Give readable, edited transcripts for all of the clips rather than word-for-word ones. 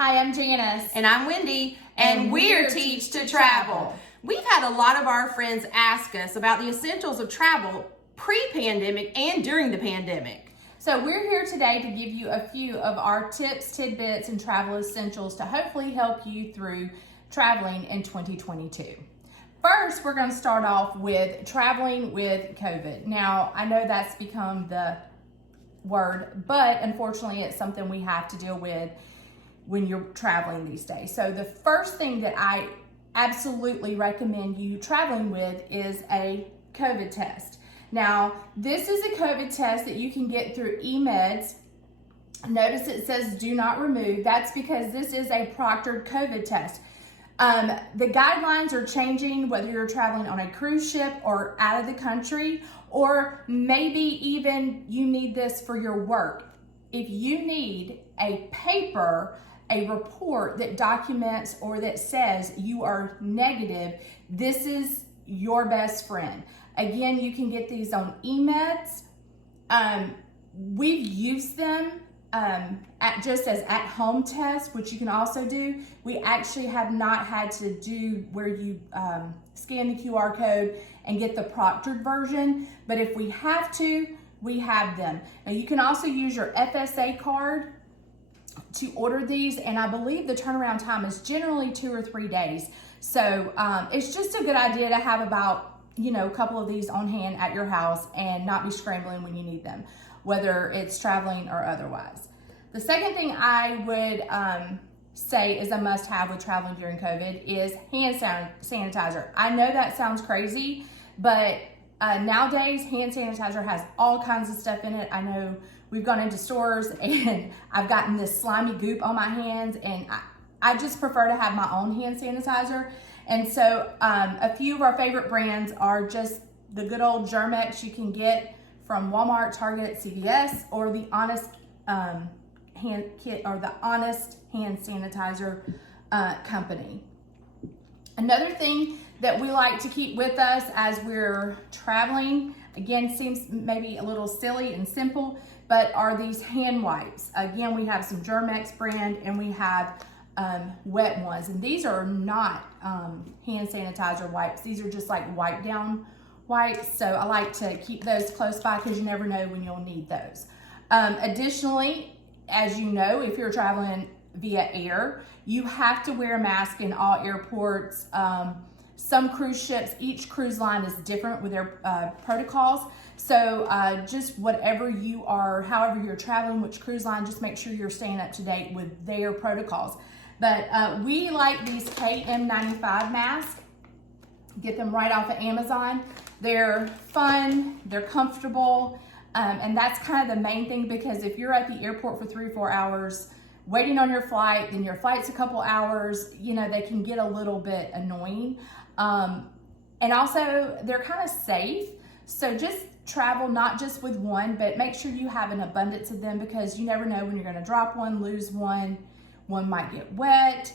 Hi, I'm Janice. And I'm Wendy, and we're Teach to Travel. We've had a lot of our friends ask us about the essentials of travel pre-pandemic and during the pandemic. So we're here today to give you a few of our tips, tidbits, and travel essentials to hopefully help you through traveling in 2022. First, we're going to start off with traveling with COVID. Now, I know that's become the word, but unfortunately it's something we have to deal with when you're traveling these days. So the first thing that I absolutely recommend you traveling with is a COVID test. Now, this is a COVID test that you can get through eMeds. Notice it says do not remove. That's because this is a proctored COVID test. The guidelines are changing whether you're traveling on a cruise ship or out of the country, or maybe even you need this for your work. If you need a paper, a report that documents or that says you are negative, this is your best friend. Again, you can get these on eMeds. We've used them just as at-home tests, which you can also do. We actually have not had to do where you scan the QR code and get the proctored version, but if we have to, we have them. Now you can also use your FSA card to order these, and I believe the turnaround time is generally 2 or 3 days. So it's just a good idea to have about, a couple of these on hand at your house and not be scrambling when you need them, whether it's traveling or otherwise. The second thing I would say is a must-have with traveling during COVID is hand sanitizer. I know that sounds crazy, but nowadays hand sanitizer has all kinds of stuff in it. I know we've gone into stores and I've gotten this slimy goop on my hands, and I just prefer to have my own hand sanitizer. And so a few of our favorite brands are just the good old Germ-X you can get from Walmart, Target, CVS, or the Honest hand kit or the Honest hand sanitizer company. Another thing that we like to keep with us as we're traveling, again, seems maybe a little silly and simple, but are these hand wipes. Again, we have some Germ-X brand and we have wet ones, and these are not hand sanitizer wipes. These are just like wipe down wipes, so I like to keep those close by because you never know when you'll need those. Additionally, as you know, if you're traveling via air, you have to wear a mask in all airports. Some cruise ships, each cruise line is different with their protocols. So just whatever you are, however you're traveling, which cruise line, just make sure you're staying up to date with their protocols. But we like these KN95 masks. Get them right off of Amazon. They're fun, they're comfortable, and that's kind of the main thing, because if you're at the airport for 3 or 4 hours waiting on your flight, then your flight's a couple hours, they can get a little bit annoying. And also they're kind of safe. So just travel not just with one, but make sure you have an abundance of them, because you never know when you're going to drop one, lose one might get wet,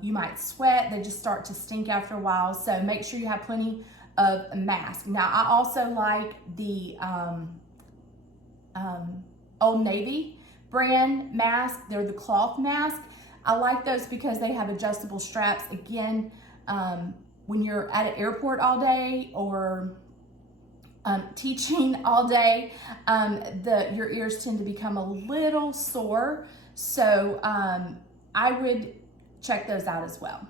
you might sweat, they just start to stink after a while. So make sure you have plenty of masks. Now I also like the Old Navy brand mask. They're the cloth mask. I like those because they have adjustable straps. Again, when you're at an airport all day or teaching all day, your ears tend to become a little sore. So I would check those out as well.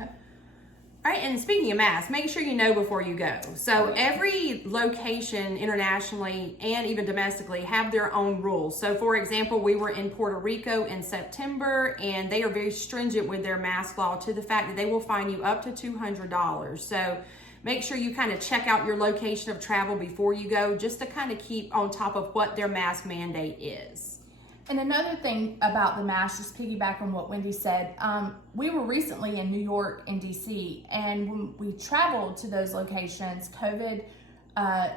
All right, and speaking of masks, make sure you know before you go. So every location internationally and even domestically have their own rules. So for example, we were in Puerto Rico in September, and they are very stringent with their mask law, to the fact that they will fine you up to $200. So make sure you kind of check out your location of travel before you go, just to kind of keep on top of what their mask mandate is. And another thing about the mask, just piggyback on what Wendy said, we were recently in New York and DC, and when we traveled to those locations, COVID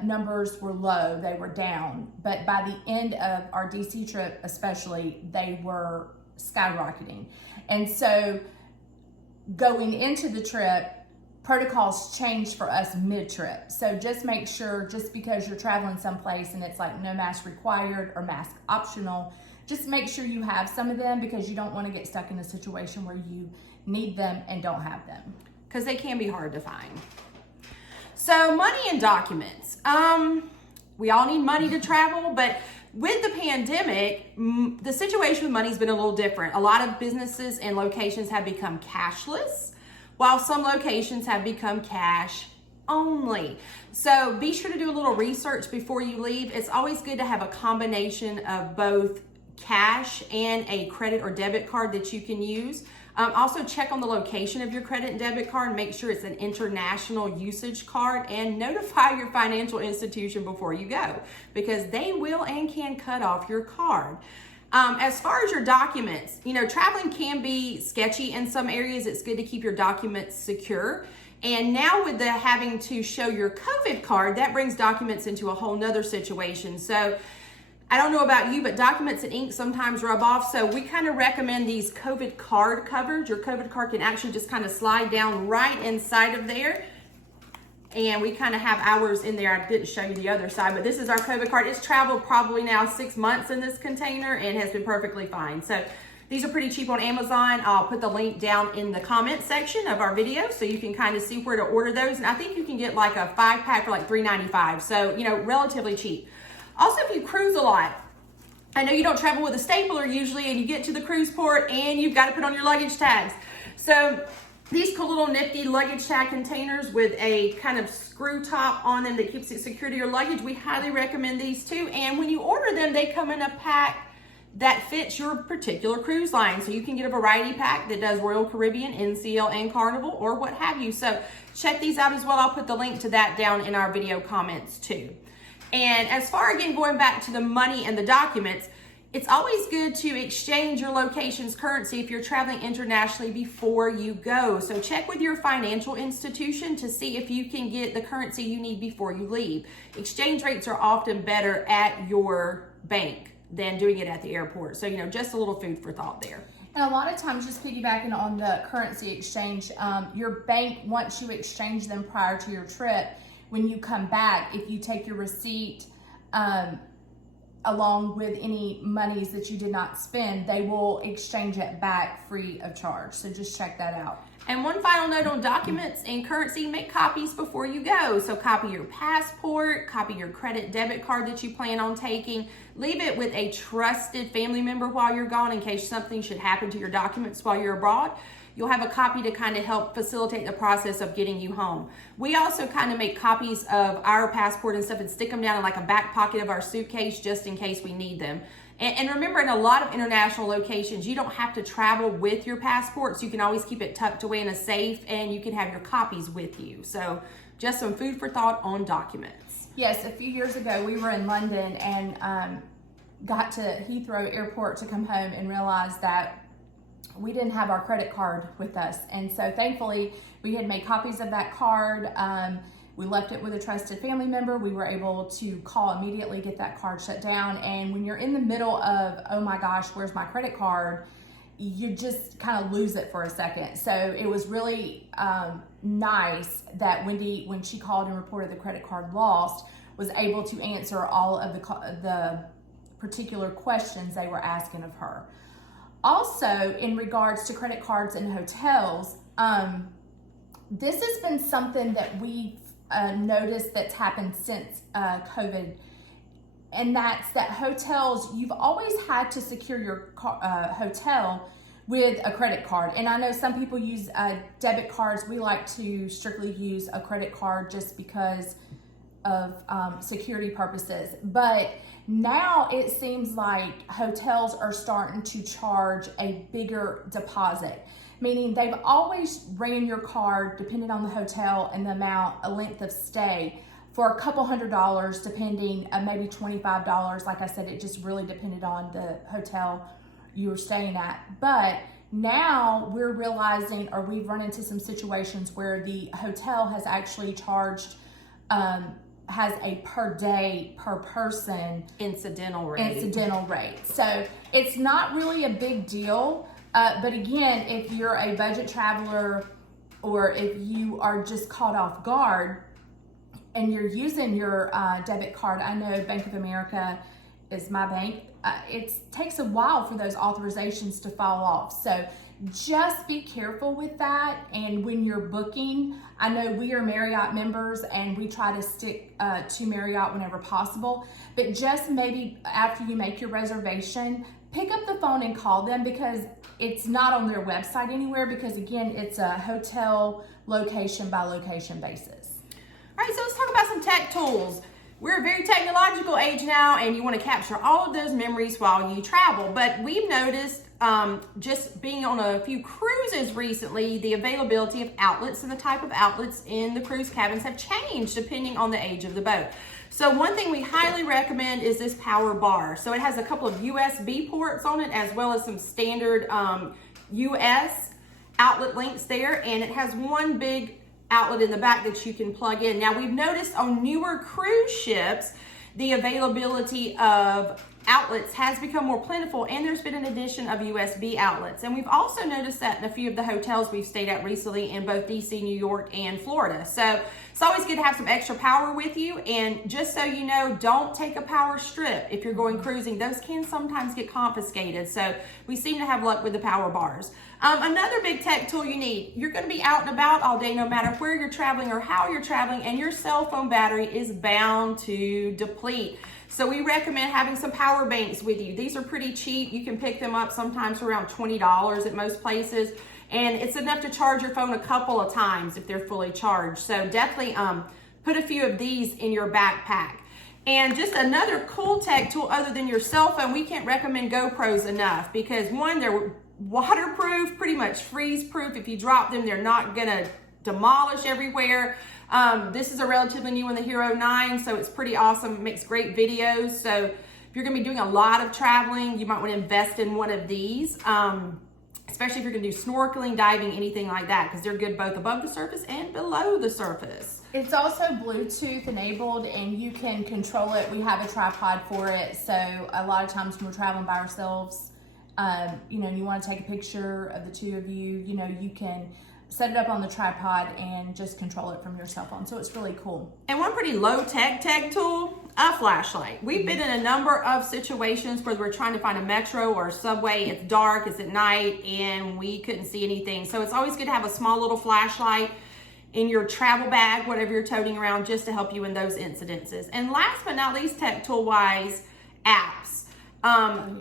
numbers were low, they were down. But by the end of our DC trip especially, they were skyrocketing. And so going into the trip, protocols changed for us mid-trip. So just make sure, just because you're traveling someplace and it's like no mask required or mask optional, just make sure you have some of them, because you don't want to get stuck in a situation where you need them and don't have them. Because they can be hard to find. So money and documents. We all need money to travel, but with the pandemic, the situation with money has been a little different. A lot of businesses and locations have become cashless, while some locations have become cash only. So be sure to do a little research before you leave. It's always good to have a combination of both cash and a credit or debit card that you can use. Also check on the location of your credit and debit card and make sure it's an international usage card, and notify your financial institution before you go, because they will and can cut off your card. As far as your documents, traveling can be sketchy in some areas. It's good to keep your documents secure. And now with the having to show your COVID card, that brings documents into a whole nother situation. So I don't know about you, but documents and ink sometimes rub off. So we kind of recommend these COVID card covers. Your COVID card can actually just kind of slide down right inside of there. And we kind of have ours in there. I didn't show you the other side, but this is our COVID card. It's traveled probably now 6 months in this container and has been perfectly fine. So these are pretty cheap on Amazon. I'll put the link down in the comment section of our video so you can kind of see where to order those. And I think you can get like a 5-pack for like $3.95. So, relatively cheap. Also, if you cruise a lot, I know you don't travel with a stapler usually, and you get to the cruise port and you've got to put on your luggage tags. So these cool little nifty luggage tag containers with a kind of screw top on them that keeps it secure to your luggage, we highly recommend these too. And when you order them, they come in a pack that fits your particular cruise line. So you can get a variety pack that does Royal Caribbean, NCL, and Carnival, or what have you. So check these out as well. I'll put the link to that down in our video comments too. And as far, again, going back to the money and the documents, it's always good to exchange your location's currency if you're traveling internationally before you go. So check with your financial institution to see if you can get the currency you need before you leave. Exchange rates are often better at your bank than doing it at the airport. So, just a little food for thought there. And a lot of times, just piggybacking on the currency exchange, your bank wants you exchange them prior to your trip. When you come back, if you take your receipt along with any monies that you did not spend, they will exchange it back free of charge. So just check that out. And one final note on documents and currency: make copies before you go. So copy your passport, copy your credit debit card that you plan on taking. Leave it with a trusted family member while you're gone in case something should happen to your documents while you're abroad. You'll have a copy to kind of help facilitate the process of getting you home. We also kind of make copies of our passport and stuff and stick them down in like a back pocket of our suitcase just in case we need them. And remember, in a lot of international locations, you don't have to travel with your passport, so you can always keep it tucked away in a safe, and you can have your copies with you. So just some food for thought on documents. Yes, a few years ago, we were in London and got to Heathrow Airport to come home and realized that we didn't have our credit card with us. And so thankfully, we had made copies of that card. We left it with a trusted family member. We were able to call immediately, get that card shut down. And when you're in the middle of, oh my gosh, where's my credit card? You just kind of lose it for a second. So it was really nice that Wendy, when she called and reported the credit card lost, was able to answer all of the particular questions they were asking of her. Also, in regards to credit cards and hotels, this has been something that we've noticed that's happened since COVID, and that's that hotels, you've always had to secure your hotel with a credit card. And I know some people use debit cards. We like to strictly use a credit card just because of security purposes. But now it seems like hotels are starting to charge a bigger deposit, meaning they've always ran your card, depending on the hotel and the amount, a length of stay, for a couple $100, depending, maybe $25. Like I said, it just really depended on the hotel you were staying at. But now we're realizing, or we've run into some situations where the hotel has actually charged has a per day, per person incidental rate. So it's not really a big deal. But again, if you're a budget traveler, or if you are just caught off guard and you're using your debit card, I know Bank of America is my bank. it takes a while for those authorizations to fall off. So just be careful with that. And when you're booking, I know we are Marriott members and we try to stick to Marriott whenever possible, but just maybe after you make your reservation, pick up the phone and call them, because it's not on their website anywhere, because again, it's a hotel location by location basis. All right, so let's talk about some tech tools. We're a very technological age now, and you want to capture all of those memories while you travel. But we've noticed, just being on a few cruises recently, the availability of outlets and the type of outlets in the cruise cabins have changed depending on the age of the boat. So one thing we highly recommend is this power bar. So it has a couple of USB ports on it, as well as some standard US outlet links there, and it has one big outlet in the back that you can plug in. Now, we've noticed on newer cruise ships, the availability of outlets has become more plentiful, and there's been an addition of USB outlets. And we've also noticed that in a few of the hotels we've stayed at recently in both DC, New York, and Florida. So it's always good to have some extra power with you. And just so you know, don't take a power strip if you're going cruising. Those can sometimes get confiscated. So we seem to have luck with the power bars. Another big tech tool you need, you're going to be out and about all day, no matter where you're traveling or how you're traveling, and your cell phone battery is bound to deplete. So we recommend having some power banks with you. These are pretty cheap. You can pick them up sometimes for around $20 at most places. And it's enough to charge your phone a couple of times if they're fully charged. So definitely put a few of these in your backpack. And just another cool tech tool other than your cell phone, we can't recommend GoPros enough, because one, they're waterproof, pretty much freeze proof. If you drop them, they're not gonna demolish everywhere. This is a relatively new one, the Hero 9, so it's pretty awesome. It makes great videos. So if you're gonna be doing a lot of traveling, you might wanna invest in one of these, especially if you're gonna do snorkeling, diving, anything like that, because they're good both above the surface and below the surface. It's also Bluetooth enabled, and you can control it. We have a tripod for it, so a lot of times when we're traveling by ourselves, you know, you want to take a picture of the two of you, you know, you can set it up on the tripod and just control it from your cell phone. So it's really cool. And one pretty low tech tool, a flashlight. We've been in a number of situations where we're trying to find a metro or a subway. It's dark, it's at night, and we couldn't see anything. So it's always good to have a small little flashlight in your travel bag, whatever you're toting around, just to help you in those incidences. And last but not least, tech tool wise, apps.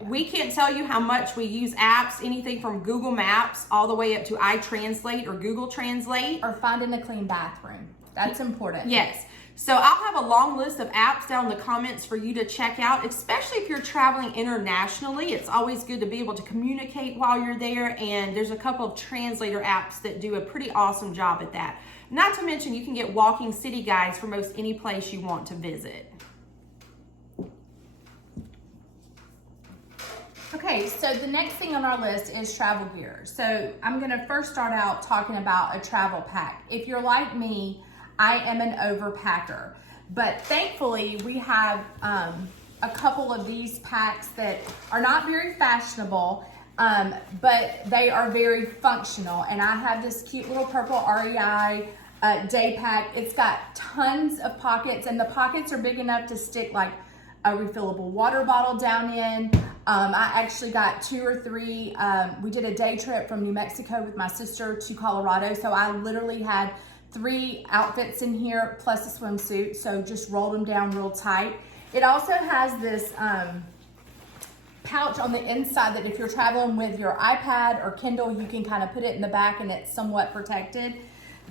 We can't tell you how much we use apps, anything from Google Maps all the way up to iTranslate or Google Translate. Or finding a clean bathroom. That's important. Yes. So I'll have a long list of apps down in the comments for you to check out, especially if you're traveling internationally. It's always good to be able to communicate while you're there, and there's a couple of translator apps that do a pretty awesome job at that. Not to mention, you can get walking city guides for most any place you want to visit. Okay, so the next thing on our list is travel gear. So I'm gonna first start out talking about a travel pack. If you're like me, I am an overpacker, but thankfully we have a couple of these packs that are not very fashionable, but they are very functional. And I have this cute little purple REI day pack. It's got tons of pockets, and the pockets are big enough to stick like a refillable water bottle down in. I actually got 2 or 3. We did a day trip from New Mexico with my sister to Colorado, so I literally had 3 outfits in here plus a swimsuit, so just rolled them down real tight. It also has this pouch on the inside that if you're traveling with your iPad or Kindle, you can kind of put it in the back and it's somewhat protected.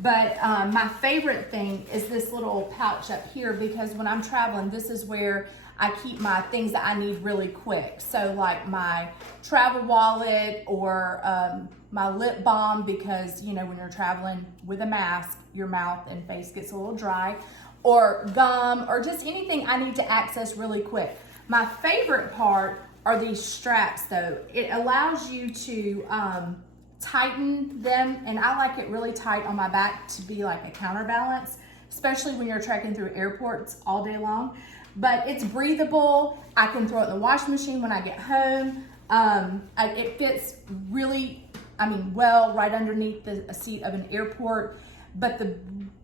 But my favorite thing is this little pouch up here, because when I'm traveling, this is where I keep my things that I need really quick. So like my travel wallet or my lip balm, because you know when you're traveling with a mask, your mouth and face gets a little dry, or gum, or just anything I need to access really quick. My favorite part are these straps though. It allows you to tighten them, and I like it really tight on my back to be like a counterbalance, especially when you're trekking through airports all day long. But it's breathable. I can throw it in the washing machine when I get home. It fits really, well right underneath the seat of an airport. But the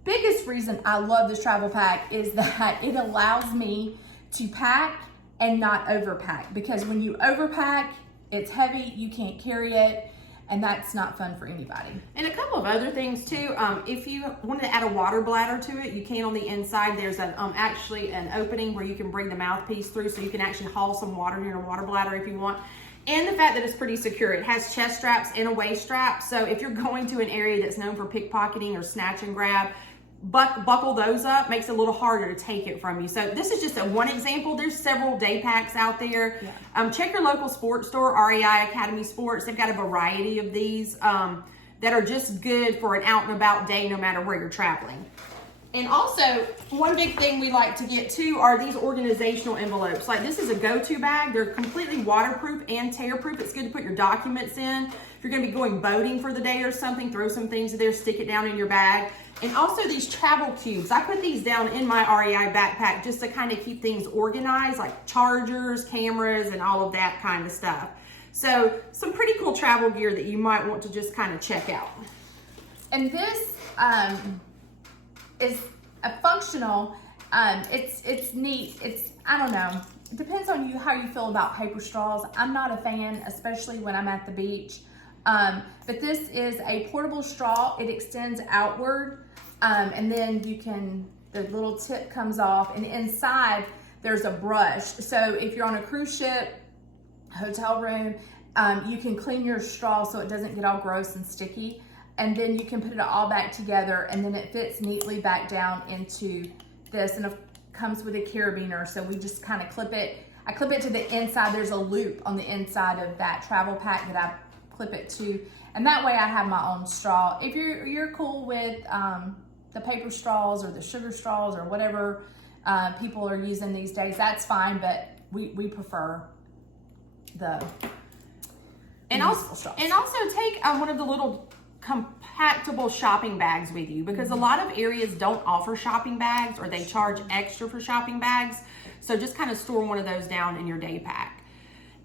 biggest reason I love this travel pack is that it allows me to pack and not overpack, because when you overpack, it's heavy, you can't carry it, and that's not fun for anybody. And a couple of other things too. If you wanted to add a water bladder to it, you can on the inside. There's actually an opening where you can bring the mouthpiece through, so you can actually haul some water in your water bladder if you want. And the fact that it's pretty secure. It has chest straps and a waist strap. So if you're going to an area that's known for pickpocketing or snatch and grab, buckle those up, makes it a little harder to take it from you. So this is just one example. There's several day packs out there. Yeah. Check your local sports store, REI Academy Sports. They've got a variety of these that are just good for an out and about day, no matter where you're traveling. And also, one big thing we like to get too are these organizational envelopes. Like, this is a go-to bag. They're completely waterproof and tear-proof. It's good to put your documents in. If you're gonna be going boating for the day or something, throw some things in there, stick it down in your bag. And also these travel cubes. I put these down in my REI backpack just to kind of keep things organized, like chargers, cameras, and all of that kind of stuff. So some pretty cool travel gear that you might want to just kind of check out. And this is a functional, it's neat. I don't know, it depends on you how you feel about paper straws. I'm not a fan, especially when I'm at the beach. But this is a portable straw. It extends outward, and then the little tip comes off, and inside there's a brush. So if you're on a cruise ship, hotel room, you can clean your straw so it doesn't get all gross and sticky. And then you can put it all back together, and then it fits neatly back down into this, and it comes with a carabiner. So we just kind of clip it. I clip it to the inside. There's a loop on the inside of that travel pack that I clip it to, and that way I have my own straw. If you're cool with the paper straws or the sugar straws or whatever people are using these days, that's fine, but we prefer the also straws. And also take one of the little compactable shopping bags with you, because a lot of areas don't offer shopping bags, or they charge extra for shopping bags. So just kind of store one of those down in your day pack.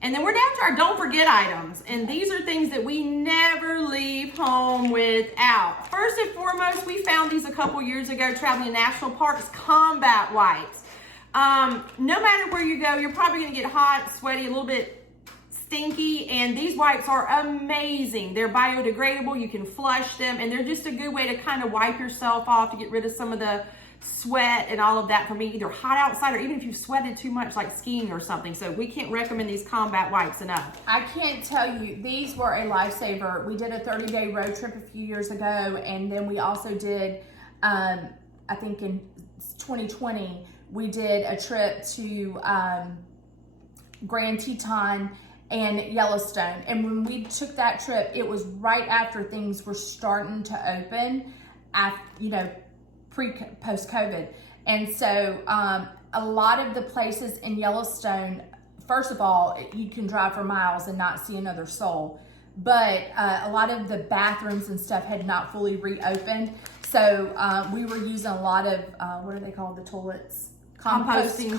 And then we're down to our don't forget items. And these are things that we never leave home without. First and foremost, we found these a couple years ago traveling in national parks, combat wipes. No matter where you go, you're probably gonna get hot, sweaty, a little bit stinky, and these wipes are amazing. They're biodegradable, you can flush them, and they're just a good way to kind of wipe yourself off, to get rid of some of the sweat and all of that from being either hot outside or even if you've sweated too much, like skiing or something. So we can't recommend these combat wipes enough. I can't tell you, these were a lifesaver. We did a 30-day road trip a few years ago, and then we also did, I think in 2020, we did a trip to Grand Teton and Yellowstone. And when we took that trip, it was right after things were starting to open, after, post-COVID. And so a lot of the places in Yellowstone, first of all, you can drive for miles and not see another soul. But a lot of the bathrooms and stuff had not fully reopened. So we were using a lot of, what are they called, the toilets? Composting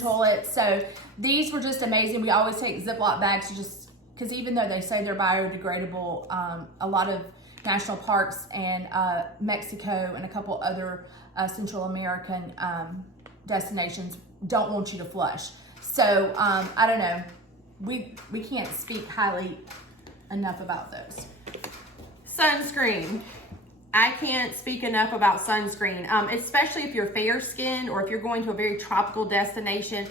toilets. So these were just amazing. We always take Ziploc bags, just because even though they say they're biodegradable, a lot of national parks and Mexico and a couple other Central American destinations don't want you to flush. So I don't know, we can't speak highly enough about those. Sunscreen. I can't speak enough about sunscreen, especially if you're fair skinned or if you're going to a very tropical destination.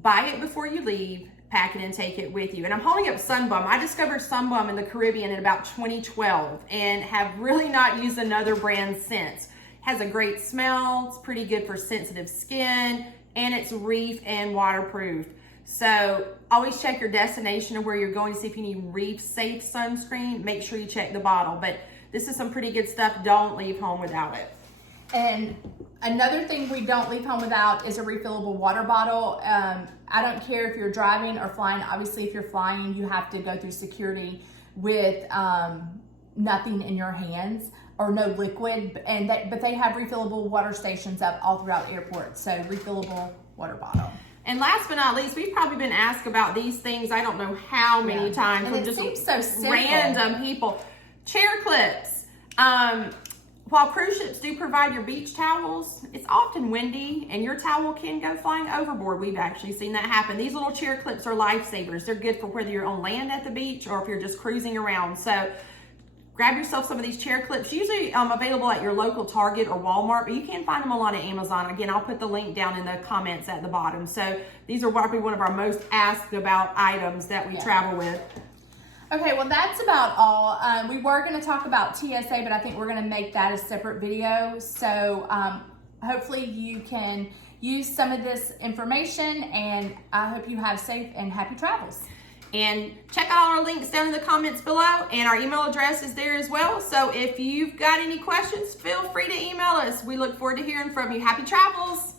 Buy it before you leave, pack it and take it with you. And I'm holding up Sunbum. I discovered Sunbum in the Caribbean in about 2012 and have really not used another brand since. It has a great smell, it's pretty good for sensitive skin, and it's reef and waterproof. So always check your destination or where you're going to see if you need reef safe sunscreen. Make sure you check the bottle. But this is some pretty good stuff. Don't leave home without it. And another thing we don't leave home without is a refillable water bottle. I don't care if you're driving or flying. Obviously, if you're flying, you have to go through security with nothing in your hands or no liquid. But they have refillable water stations up all throughout airports. So refillable water bottle. And last but not least, we've probably been asked about these things I don't know how many times and from it just seems so simple. Random people. Chair clips. while cruise ships do provide your beach towels, it's often windy and your towel can go flying overboard. We've actually seen that happen. These little chair clips are lifesavers. They're good for whether you're on land at the beach or if you're just cruising around. So grab yourself some of these chair clips, usually available at your local Target or Walmart, but you can find them a lot at Amazon. Again, I'll put the link down in the comments at the bottom. So these are probably one of our most asked about items that we travel with. Okay, well that's about all. We were going to talk about TSA, but I think we're going to make that a separate video. So hopefully you can use some of this information, and I hope you have safe and happy travels. And check out all our links down in the comments below, and our email address is there as well. So if you've got any questions, feel free to email us. We look forward to hearing from you. Happy travels!